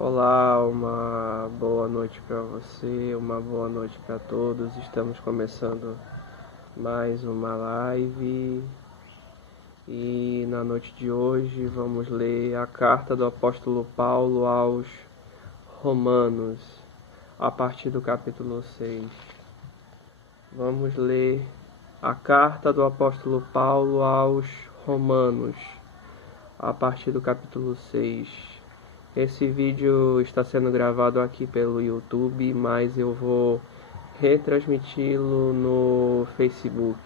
Olá, uma boa noite para você, uma boa noite para todos. Estamos começando mais uma live e na noite de hoje vamos ler a carta do apóstolo Paulo aos Romanos, a partir do capítulo 6. Vamos ler a carta do apóstolo Paulo aos Romanos, a partir do capítulo 6. Esse vídeo está sendo gravado aqui pelo YouTube, mas eu vou retransmiti-lo no Facebook,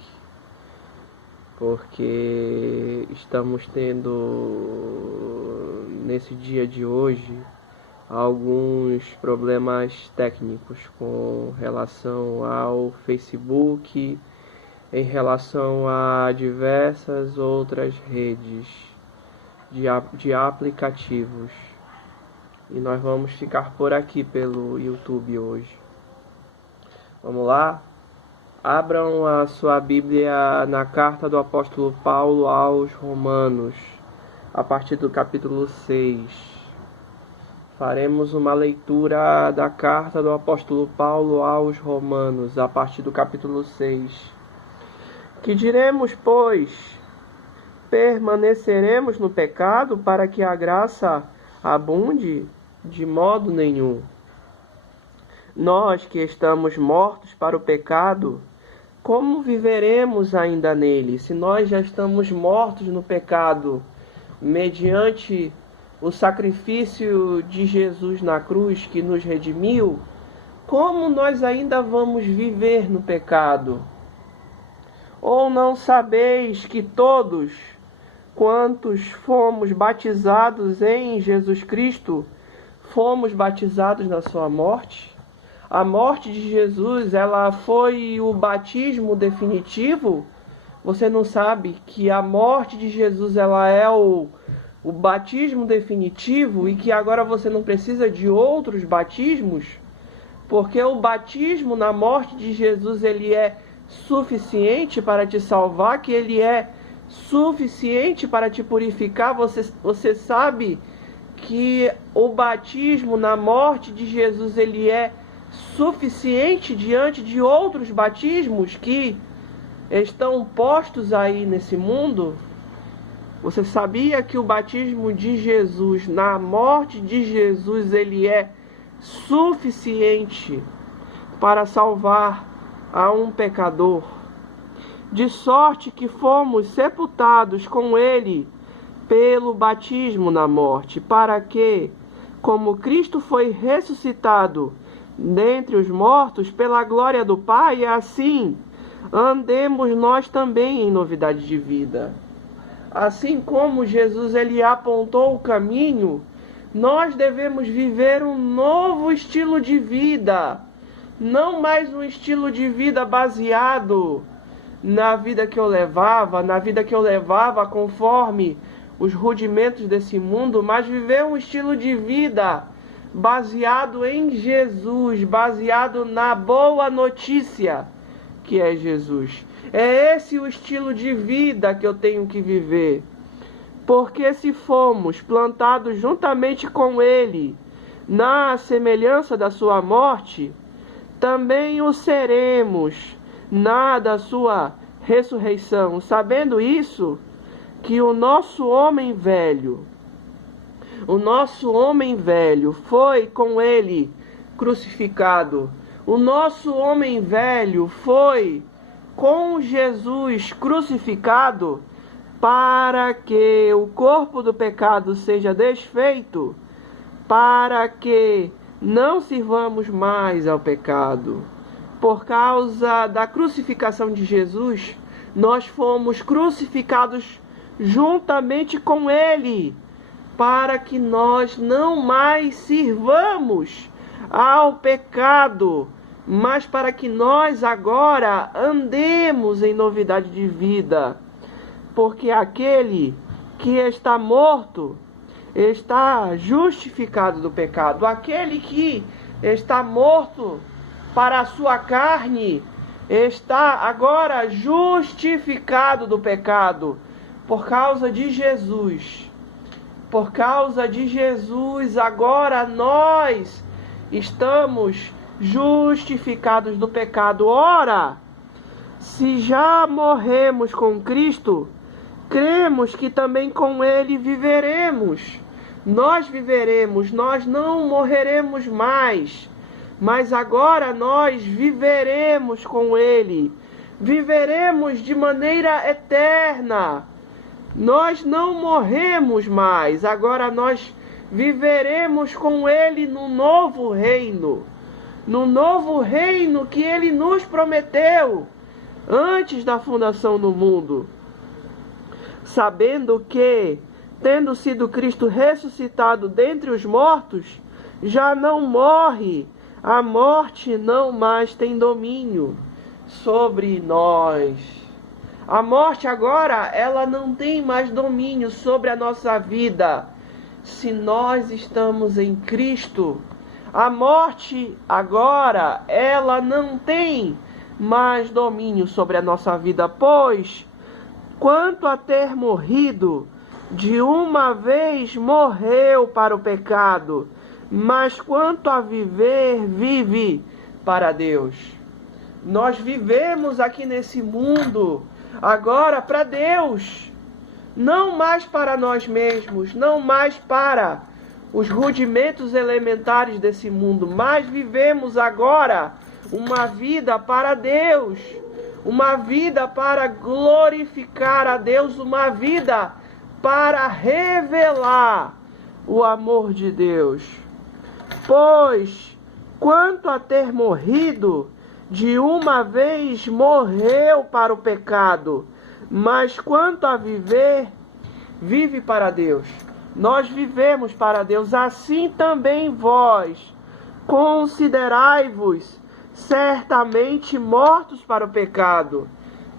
porque estamos tendo, nesse dia de hoje, alguns problemas técnicos com relação ao Facebook, em relação a diversas outras redes de aplicativos. E nós vamos ficar por aqui pelo YouTube hoje. Vamos lá? Abram a sua Bíblia na carta do apóstolo Paulo aos Romanos, a partir do capítulo 6. Faremos uma leitura da carta do apóstolo Paulo aos Romanos, a partir do capítulo 6. Que diremos, pois? Permaneceremos no pecado para que a graça abunde? De modo nenhum. Nós que estamos mortos para o pecado, como viveremos ainda nele? Se nós já estamos mortos no pecado, mediante o sacrifício de Jesus na cruz que nos redimiu, como nós ainda vamos viver no pecado? Ou não sabeis que todos quantos fomos batizados em Jesus Cristo, fomos batizados na sua morte? A morte de Jesus, ela foi o batismo definitivo? Você não sabe que a morte de Jesus, ela é o batismo definitivo e que agora você não precisa de outros batismos? Porque o batismo na morte de Jesus, ele é suficiente para te salvar, que ele é suficiente para te purificar. Você sabe que o batismo na morte de Jesus, ele é suficiente diante de outros batismos que estão postos aí nesse mundo? Você sabia que o batismo de Jesus, na morte de Jesus, ele é suficiente para salvar a um pecador? De sorte que fomos sepultados com ele pelo batismo na morte, para que, como Cristo foi ressuscitado dentre os mortos pela glória do Pai, assim andemos nós também em novidade de vida. Assim como Jesus ele apontou o caminho, nós devemos viver um novo estilo de vida, não mais um estilo de vida baseado na vida que eu levava conforme os rudimentos desse mundo, mas viver um estilo de vida baseado em Jesus, baseado na boa notícia que é Jesus. É esse o estilo de vida que eu tenho que viver. Porque se fomos plantados juntamente com Ele na semelhança da sua morte, também o seremos na da sua ressurreição. Sabendo isso, que o nosso homem velho foi com ele crucificado. O nosso homem velho foi com Jesus crucificado para que o corpo do pecado seja desfeito, para que não sirvamos mais ao pecado. Por causa da crucificação de Jesus, nós fomos crucificados juntamente com ele, para que nós não mais sirvamos ao pecado, mas para que nós agora andemos em novidade de vida. Porque aquele que está morto está justificado do pecado. Aquele que está morto para a sua carne está agora justificado do pecado. Por causa de Jesus, Por causa de Jesus, agora nós estamos justificados do pecado. Ora, se já morremos com Cristo, cremos que também com Ele viveremos. Nós viveremos, nós não morreremos mais, mas agora nós viveremos com Ele. Viveremos de maneira eterna. Nós não morremos mais, agora nós viveremos com Ele no novo reino. No novo reino que Ele nos prometeu antes da fundação do mundo. Sabendo que, tendo sido Cristo ressuscitado dentre os mortos, já não morre, a morte não mais tem domínio sobre nós. A morte agora, ela não tem mais domínio sobre a nossa vida. Se nós estamos em Cristo, a morte agora, ela não tem mais domínio sobre a nossa vida, pois, quanto a ter morrido, de uma vez morreu para o pecado, mas quanto a viver, vive para Deus. Nós vivemos aqui nesse mundo agora para Deus, não mais para nós mesmos, não mais para os rudimentos elementares desse mundo, mas vivemos agora uma vida para Deus, uma vida para glorificar a Deus, uma vida para revelar o amor de Deus. Pois, quanto a ter morrido, de uma vez morreu para o pecado, mas quanto a viver, vive para Deus. Nós vivemos para Deus, assim também vós. Considerai-vos certamente mortos para o pecado.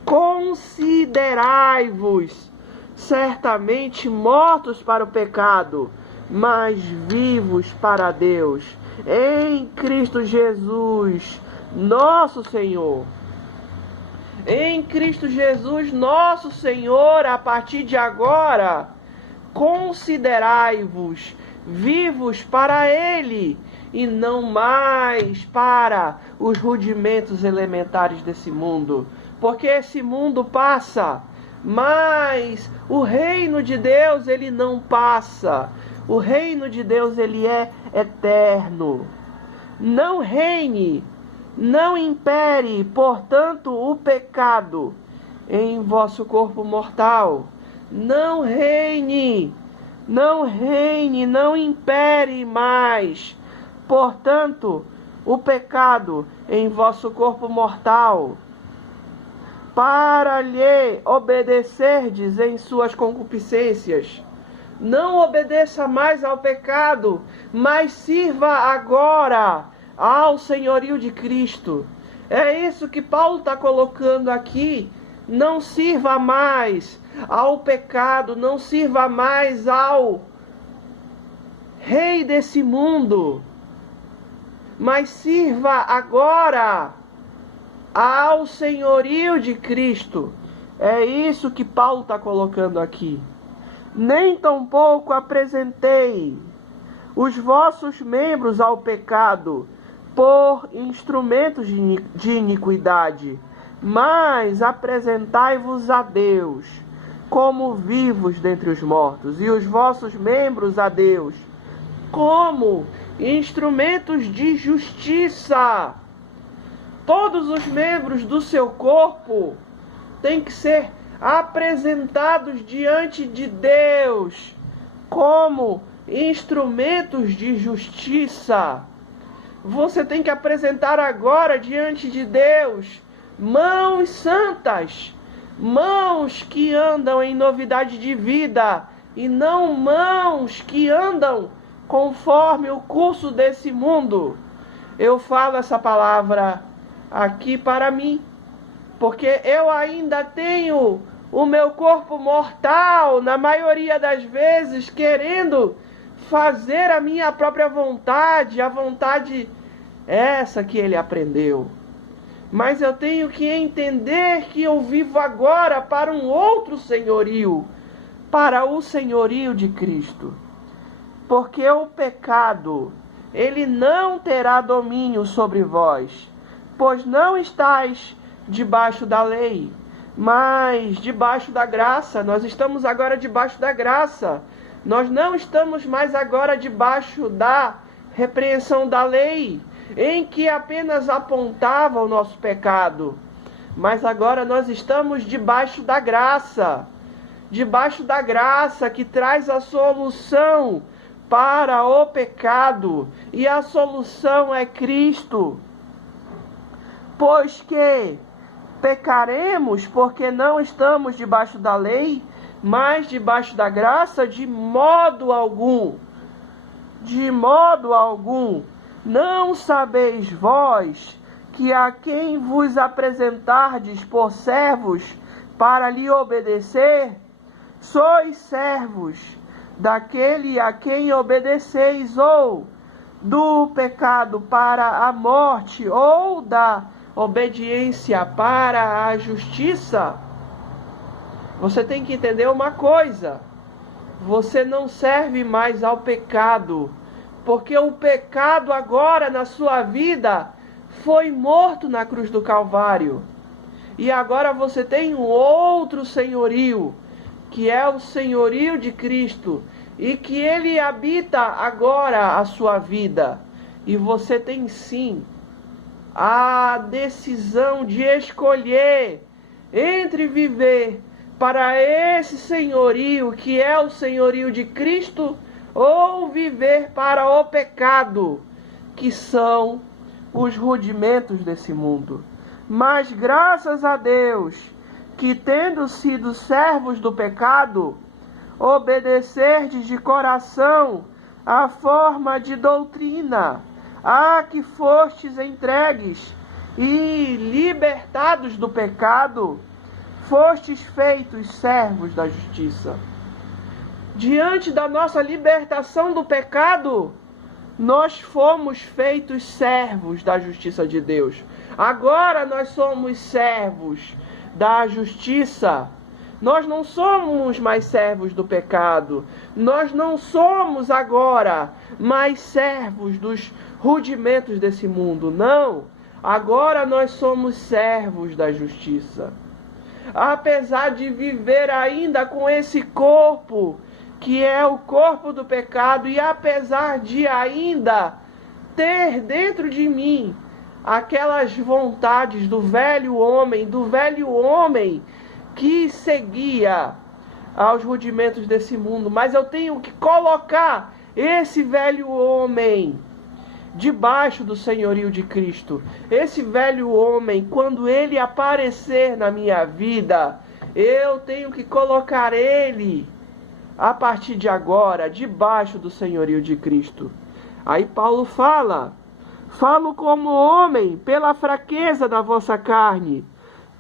Considerai-vos certamente mortos para o pecado, mas vivos para Deus, em Cristo Jesus, nosso Senhor. Em Cristo Jesus, nosso Senhor, a partir de agora, considerai-vos vivos para Ele, e não mais para os rudimentos elementares desse mundo. Porque esse mundo passa, mas o reino de Deus, ele não passa. O reino de Deus, ele é eterno. Não reine, não impere, portanto, o pecado em vosso corpo mortal. Não reine, não impere mais, portanto, o pecado em vosso corpo mortal, para lhe obedecerdes em suas concupiscências. Não obedeça mais ao pecado, mas sirva agora ao senhorio de Cristo. É isso que Paulo está colocando aqui. Não sirva mais ao pecado, não sirva mais ao rei desse mundo, mas sirva agora ao senhorio de Cristo. É isso que Paulo está colocando aqui. Nem tampouco apresentei os vossos membros ao pecado por instrumentos de iniquidade, mas apresentai-vos a Deus como vivos dentre os mortos, e os vossos membros a Deus como instrumentos de justiça. Todos os membros do seu corpo têm que ser apresentados diante de Deus como instrumentos de justiça. Você tem que apresentar agora diante de Deus mãos santas, mãos que andam em novidade de vida, e não mãos que andam conforme o curso desse mundo. Eu falo essa palavra aqui para mim, porque eu ainda tenho o meu corpo mortal, na maioria das vezes, querendo fazer a minha própria vontade, a vontade essa que ele aprendeu. Mas eu tenho que entender que eu vivo agora para um outro senhorio, para o senhorio de Cristo. Porque o pecado, ele não terá domínio sobre vós, pois não estáis debaixo da lei, mas debaixo da graça. Nós estamos agora debaixo da graça. Nós não estamos mais agora debaixo da repreensão da lei, em que apenas apontava o nosso pecado. Mas agora nós estamos debaixo da graça que traz a solução para o pecado, e a solução é Cristo. Pois que pecaremos porque não estamos debaixo da lei, mas debaixo da graça? De modo algum. De modo algum. Não sabeis vós que a quem vos apresentardes por servos para lhe obedecer, sois servos daquele a quem obedeceis, ou do pecado para a morte, ou da obediência para a justiça? Você tem que entender uma coisa: você não serve mais ao pecado, porque o pecado agora na sua vida foi morto na cruz do Calvário. E agora você tem um outro senhorio, que é o senhorio de Cristo, e que Ele habita agora a sua vida. E você tem sim a decisão de escolher entre viver para esse senhorio, que é o senhorio de Cristo, ou viver para o pecado, que são os rudimentos desse mundo. Mas graças a Deus, que tendo sido servos do pecado, obedecerdes de coração a forma de doutrina a que fostes entregues, e libertados do pecado, fostes feitos servos da justiça. Diante da nossa libertação do pecado, nós fomos feitos servos da justiça de Deus. Agora nós somos servos da justiça. Nós não somos mais servos do pecado. Nós não somos agora mais servos dos rudimentos desse mundo. Não. Agora nós somos servos da justiça. Apesar de viver ainda com esse corpo, que é o corpo do pecado, e apesar de ainda ter dentro de mim aquelas vontades do velho homem que seguia aos rudimentos desse mundo, mas eu tenho que colocar esse velho homem debaixo do senhorio de Cristo. Esse velho homem, quando ele aparecer na minha vida, eu tenho que colocar ele, a partir de agora, debaixo do senhorio de Cristo. Aí Paulo falo como homem pela fraqueza da vossa carne,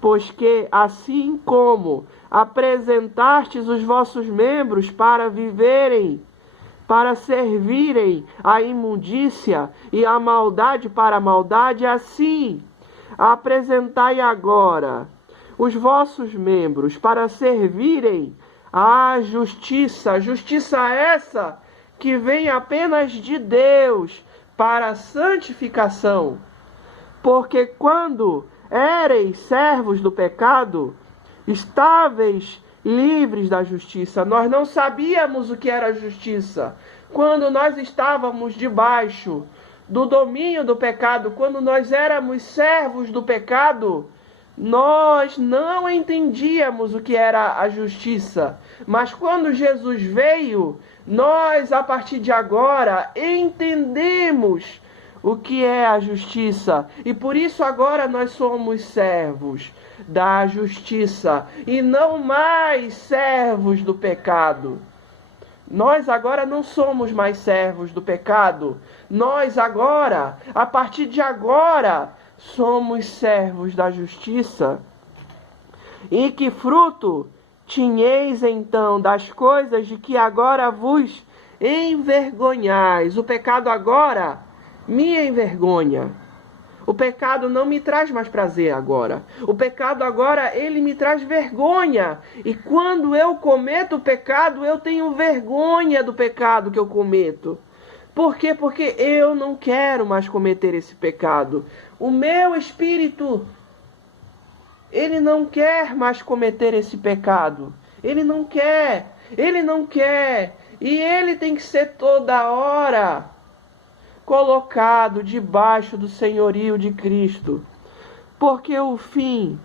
pois que assim como apresentastes os vossos membros para viverem, para servirem à imundícia e à maldade para a maldade, assim apresentai agora os vossos membros para servirem à justiça. Justiça essa que vem apenas de Deus para a santificação. Porque quando éreis servos do pecado, estáveis livres da justiça. Nós não sabíamos o que era justiça. Quando nós estávamos debaixo do domínio do pecado, quando nós éramos servos do pecado, nós não entendíamos o que era a justiça. Mas quando Jesus veio, nós, a partir de agora, entendemos o que é a justiça. E por isso agora nós somos servos da justiça e não mais servos do pecado. Nós agora não somos mais servos do pecado. Nós agora, a partir de agora, somos servos da justiça. E que fruto tinheis então das coisas de que agora vos envergonhais? O pecado agora me envergonha. O pecado não me traz mais prazer agora. O pecado agora, ele me traz vergonha. E quando eu cometo o pecado, eu tenho vergonha do pecado que eu cometo. Por quê? Porque eu não quero mais cometer esse pecado. O meu espírito, ele não quer mais cometer esse pecado. Ele não quer. E ele tem que ser toda hora colocado debaixo do senhorio de Cristo. Porque o fim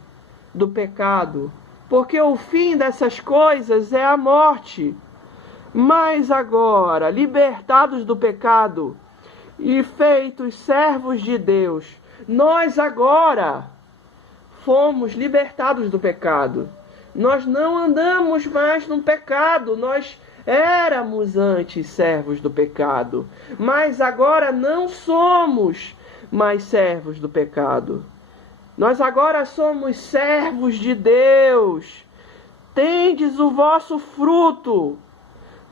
do pecado, porque o fim dessas coisas é a morte. Mas agora, libertados do pecado e feitos servos de Deus, nós agora fomos libertados do pecado. Nós não andamos mais no pecado, nós éramos antes servos do pecado, mas agora não somos mais servos do pecado. Nós agora somos servos de Deus. Tendes o vosso fruto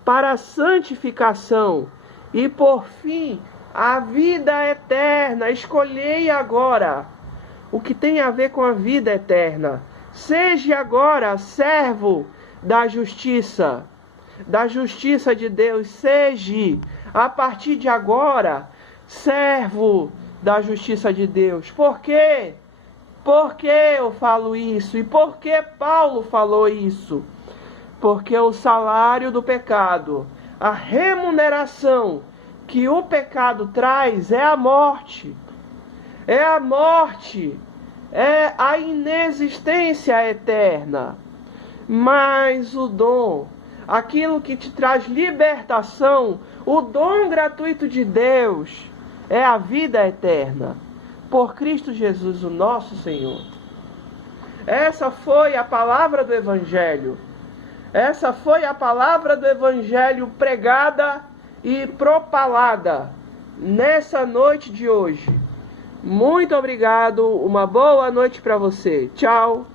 para a santificação e, por fim, a vida eterna. Escolhei agora o que tem a ver com a vida eterna. Seja agora servo da justiça de Deus. Seja, a partir de agora, servo da justiça de Deus. Por quê? Por que eu falo isso? E por que Paulo falou isso? Porque o salário do pecado, a remuneração que o pecado traz é a morte. É a morte. É a inexistência eterna. Mas o dom, aquilo que te traz libertação, o dom gratuito de Deus, é a vida eterna. Por Cristo Jesus, o nosso Senhor. Essa foi a palavra do Evangelho. Essa foi a palavra do Evangelho pregada e propalada nessa noite de hoje. Muito obrigado, uma boa noite para você. Tchau.